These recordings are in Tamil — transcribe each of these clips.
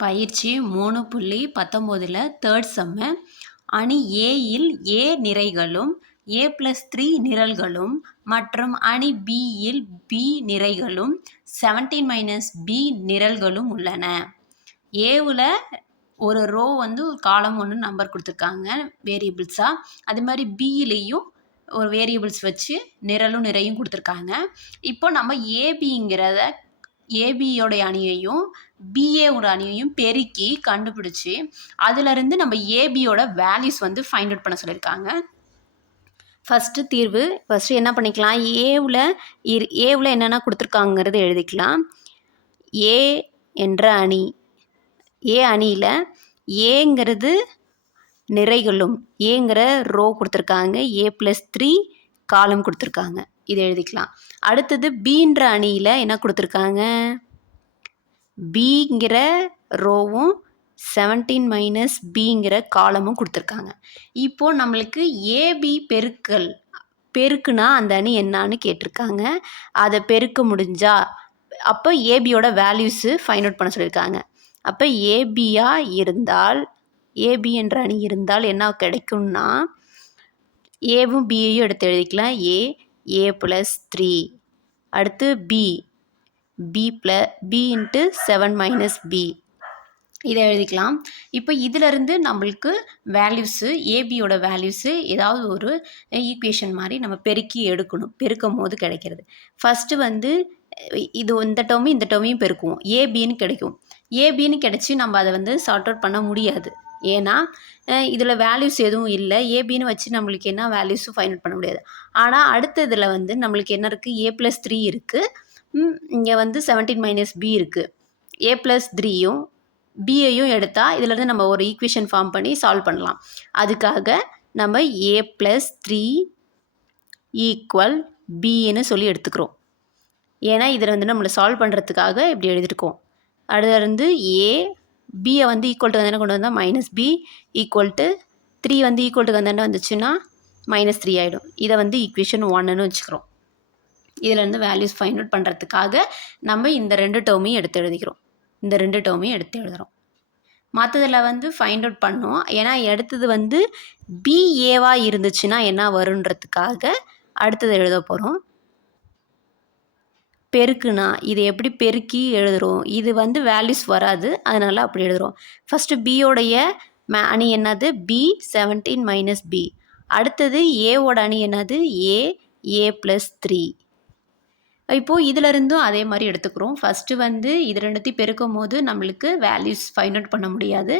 பயிற்சி மூணு புள்ளி பத்தொம்போதில் தேர்ட் செம்மு அணி ஏயில் ஏ நிறைகளும் ஏ ப்ளஸ் த்ரீ நிரல்களும் மற்றும் அணி பியில் பி நிறைகளும் செவன்டீன் மைனஸ் பி நிரல்களும் உள்ளன. ஏவில் ஒரு ரோ வந்து ஒரு காலம் ஒன்று நம்பர் கொடுத்துருக்காங்க வேரியபிள்ஸாக அது மாதிரி பியிலையும் ஒரு வேரியபிள்ஸ் வச்சு நிரலும் நிறையும் கொடுத்துருக்காங்க. இப்போ நம்ம ஏபிங்கிறத ஏபியோடைய அணியையும் பிஏவோட அணியையும் பெருக்கி கண்டுபிடிச்சி அதுலேருந்து நம்ம ஏபியோட வேல்யூஸ் வந்து ஃபைண்ட் அவுட் பண்ண சொல்லியிருக்காங்க. ஃபஸ்ட்டு தீர்வு ஃபஸ்ட்டு என்ன பண்ணிக்கலாம்? ஏவில் இரு ஏவில் என்னென்ன கொடுத்துருக்காங்கிறது எழுதிக்கலாம். ஏ என்ற அணி ஏ அணியில் ஏங்கிறது நிறைகளும் ஏங்கிற ரோ கொடுத்துருக்காங்க. ஏ ப்ளஸ் த்ரீ காலம் கொடுத்துருக்காங்க. இது எழுதிக்கலாம். அடுத்தது பீன்ற அணியில் என்ன கொடுத்துருக்காங்க? பிங்கிற ரோவும் செவன்டீன் மைனஸ் பிங்கிற காலமும் கொடுத்துருக்காங்க. இப்போது நம்மளுக்கு ஏபி பெருக்கல் பெருக்குனா அந்த அணி என்னான்னு கேட்டிருக்காங்க. அதை பெருக்க முடிஞ்சா அப்போ ஏபியோட வேல்யூஸு ஃபைண்ட் அவுட் பண்ண சொல்லியிருக்காங்க. அப்போ ஏபியாக இருந்தால் ஏபி என்ற அணி இருந்தால் என்ன கிடைக்கும்னா ஏவும் பியையும் எடுத்து எழுதிக்கலாம். ஏ ஏ ப்ளஸ் த்ரீ அடுத்து B B plus B into seven minus B இதை எழுதிக்கலாம். இப்போ இதிலிருந்து நம்மளுக்கு வேல்யூஸு ஏபியோட வேல்யூஸு ஏதாவது ஒரு ஈக்குவேஷன் மாதிரி நம்ம பெருக்கி எடுக்கணும். பெருக்கும் போது கிடைக்கிறது. ஃபஸ்ட்டு வந்து இது இந்த டேர்மையும் இந்த டேர்மையும் பெருக்குவோம். ஏபின்னு கிடைக்கும். ஏபின்னு கிடச்சி நம்ம அதை வந்து சார்ட் அவுட் பண்ண முடியாது. ஏன்னா இதில் வேல்யூஸ் எதுவும் இல்லை. ஏபின்னு வச்சு நம்மளுக்கு என்ன வேல்யூஸும் ஃபைண்ட் அவுட் பண்ண முடியாது. ஆனால் அடுத்த இதில் வந்து நம்மளுக்கு என்ன இருக்குது ஏ ப்ளஸ் த்ரீ இருக்குது இங்கே வந்து செவன்டீன் மைனஸ் பி இருக்குது ஏ ப்ளஸ் த்ரீயும் பிஏயும் எடுத்தால் இதிலேருந்து நம்ம ஒரு ஈக்குவேஷன் ஃபார்ம் பண்ணி சால்வ் பண்ணலாம். அதுக்காக நம்ம ஏ ப்ளஸ் த்ரீ ஈக்குவல் பின்னு சொல்லி எடுத்துக்கிறோம். ஏன்னா இதில் வந்து நம்மளை சால்வ் பண்ணுறதுக்காக இப்படி எழுதியிருக்கோம். அதுலேருந்து ஏ பியை வந்து ஈக்குவல் டு வந்து கொண்டு வந்தால் minus B equal to three வந்து ஈக்குவல் டு வந்தாண்ட வந்துச்சுன்னா மைனஸ் த்ரீ ஆகிடும் இதை வந்து ஈக்குவேஷன் ஒன்னுன்னு வச்சுக்கிறோம். இதிலேருந்து வேல்யூஸ் ஃபைண்ட் அவுட் பண்ணுறதுக்காக நம்ம இந்த ரெண்டு டேர்மையும் எடுத்து எழுதிக்கிறோம். இந்த ரெண்டு டேர்மையும் எடுத்து எழுதுகிறோம் மற்றதில் வந்து ஃபைண்ட் அவுட் பண்ணோம். ஏன்னா அடுத்தது வந்து பிஏவாக இருந்துச்சுன்னா என்ன வருன்றதுக்காக அடுத்தது எழுத போகிறோம் பெருக்குனா இது எப்படி பெருக்கி எழுதுகிறோம் இது வந்து வேல்யூஸ் வராது அதனால் அப்படி எழுதுகிறோம் ஃபஸ்ட்டு பியோடைய மே அணி என்னது? பி செவன்டீன் மைனஸ் பி அடுத்தது ஏவோட அணி என்னது? ஏ ஏ ப்ளஸ் த்ரீ இப்போது இதிலருந்தும் அதே மாதிரி எடுத்துக்கிறோம். ஃபஸ்ட்டு வந்து இது ரெண்டுத்தையும் பெருக்கும் போது நம்மளுக்கு வேல்யூஸ் ஃபைண்ட் அவுட் பண்ண முடியாது.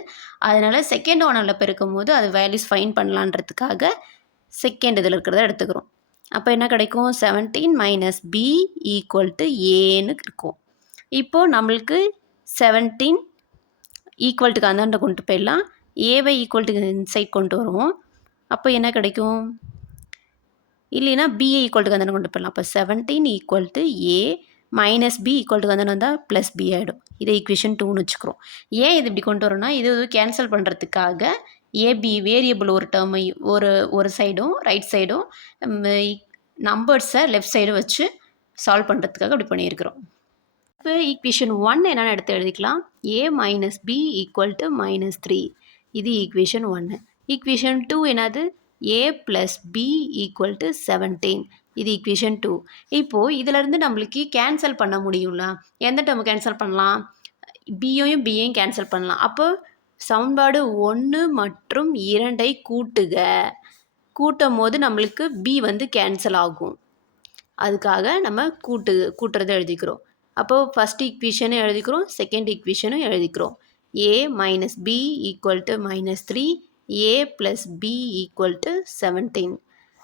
அதனால் செகண்ட் ஓனரில் பெருக்கும் போது அது வேல்யூஸ் ஃபைன் பண்ணலான்றதுக்காக செகண்ட் இதில் இருக்கிறத எடுத்துக்கிறோம். அப்போ என்ன கிடைக்கும்? Seventeen minus B equal to ஏன்னு இருக்கும். இப்போது நம்மளுக்கு செவன்டீன் ஈக்குவல் டுக்கு அந்தாண்ட கொண்டு போயிடலாம். ஏவை ஈக்குவல் டு இன்சைட் கொண்டு வருவோம். அப்போ என்ன கிடைக்கும்? இல்லைன்னா பிஏ ஈக்குவல் டுக்கு அந்தாண்ட கொண்டு போயிடலாம். அப்போ seventeen equal to A minus B equal to வந்து வந்தால் ப்ளஸ் பி ஆகிடும் இதை ஈக்குவேஷன் டூன்னு வச்சுக்கிறோம். ஏன் இது இப்படி கொண்டு வரோம்னா இது கேன்சல் பண்ணுறதுக்காக ஏபி வேரியபிள் ஒரு டேர்மை ஒரு ஒரு சைடும் ரைட் சைடும் நம்பர்ஸை லெஃப்ட் சைடும் வச்சு சால்வ் பண்ணுறதுக்காக அப்படி பண்ணியிருக்கிறோம். இப்போ ஈக்குவேஷன் ஒன் என்னென்னு எடுத்து எழுதிக்கலாம். A minus B equal to minus three இது ஈக்குவேஷன் ஒன்று ஈக்குவேஷன் டூ என்னது? A plus B equal to seventeen இது ஈக்குவேஷன் டூ இப்போது இதிலேருந்து நம்மளுக்கு கேன்சல் பண்ண முடியும்ல? எந்த டேர்ம் கேன்சல் பண்ணலாம்? பியையும் பியையும் கேன்சல் பண்ணலாம். அப்போ சமன்பாடு ஒன்று மற்றும் இரண்டை கூட்டுக. கூட்டும் போது நம்மளுக்கு பி வந்து கேன்சல் ஆகும். அதுக்காக நம்ம கூட்டு கூட்டுறதை எழுதிக்கிறோம். அப்போது ஃபஸ்ட் ஈக்குவேஷனும் எழுதிக்கிறோம் செகண்ட் ஈக்குவேஷனும் எழுதிக்கிறோம். A minus B equal to minus three A plus B equal to seventeen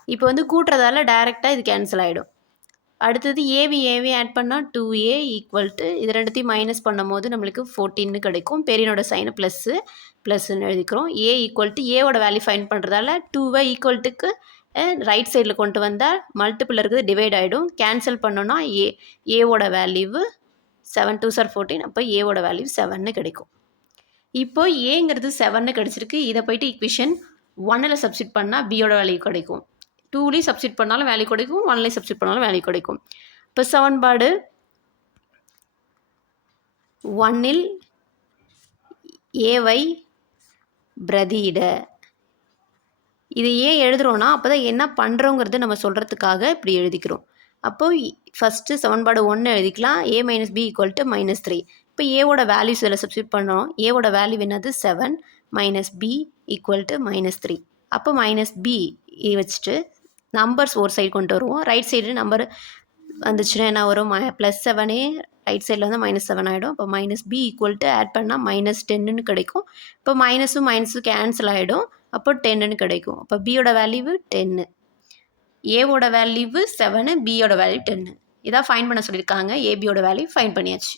இப்போ வந்து கூட்டுறதால டைரெக்டாக இது கேன்சல் ஆகிடும் அடுத்தது ஏவி ஏவி ஆட் பண்ணால் டூ ஏ ஈக்குவல் டு இது ரெண்டுத்தையும் மைனஸ் பண்ணும் போது நம்மளுக்கு ஃபோர்டீன்னு கிடைக்கும். பெரியனோட சைனு ப்ளஸ்ஸு ப்ளஸ்ன்னு எழுதிக்கிறோம். ஏ ஈக்குவல் டு ஏவோட வேல்யூ ஃபைன் பண்ணுறதால டூவை ஈக்குவல் டுக்கு ரைட் சைடில் கொண்டு வந்தால் மல்டிபிள் இருக்குது டிவைட் ஆகிடும் கேன்சல் பண்ணோன்னா ஏ ஏவோட value seven two sir fourteen அப்போ ஏவோட வேல்யூ செவன்னு கிடைக்கும். இப்போ ஏங்கிறது செவன்னு கிடச்சிருக்கு. இதை போயிட்டு இக்விஷன் ஒன்னில் சப்ஸ்டியூட் பண்ணால் பியோட வேல்யூ கிடைக்கும். டூலேயும் சப்ஸ்டிட் பண்ணாலும் வேல்யூ கிடைக்கும் ஒன்லேயும் சப்ஸ்டிட் பண்ணாலும் வேல்யூ கிடைக்கும். இப்போ சமன்பாடு ஒன்னில் ஏவை பிரதியிட. இது ஏன் எழுதுகிறோன்னா அப்போ தான் என்ன பண்ணுறோங்கிறது நம்ம சொல்கிறதுக்காக இப்படி எழுதிக்கிறோம். அப்போது ஃபஸ்ட்டு சமன்பாடு ஒன்று எழுதிக்கலாம். A minus B equal to minus three இப்போ ஏவோட வேல்யூஸ் இதில் சப்ஸ்டியூட் பண்ணுறோம். ஏவோட வேல்யூ என்னது? Seven minus B equal to minus three அப்போ மைனஸ் பி வச்சுட்டு நம்பர்ஸ் ஒரு சைடு கொண்டு வருவோம். ரைட் சைடு நம்பர் வந்துச்சுன்னா என்ன வரும்? ம ப்ளஸ் செவனே ரைட் சைடில் வந்து மைனஸ் செவன் ஆகிடும் இப்போ minus B equal to add பண்ணால் மைனஸ் டென்னுன்னு கிடைக்கும். இப்போ மைனஸும் மைனஸும் கேன்சல் ஆகிடும் அப்போ டென்னுன்னு கிடைக்கும். அப்போ பியோட வேல்யூவு டென்னு ஏவோட வேல்யூவு செவனு பியோட வேல்யூ டென்னு இதான் ஃபைன் பண்ண சொல்லியிருக்காங்க. ஏபியோட வேல்யூ ஃபைன் பண்ணியாச்சு.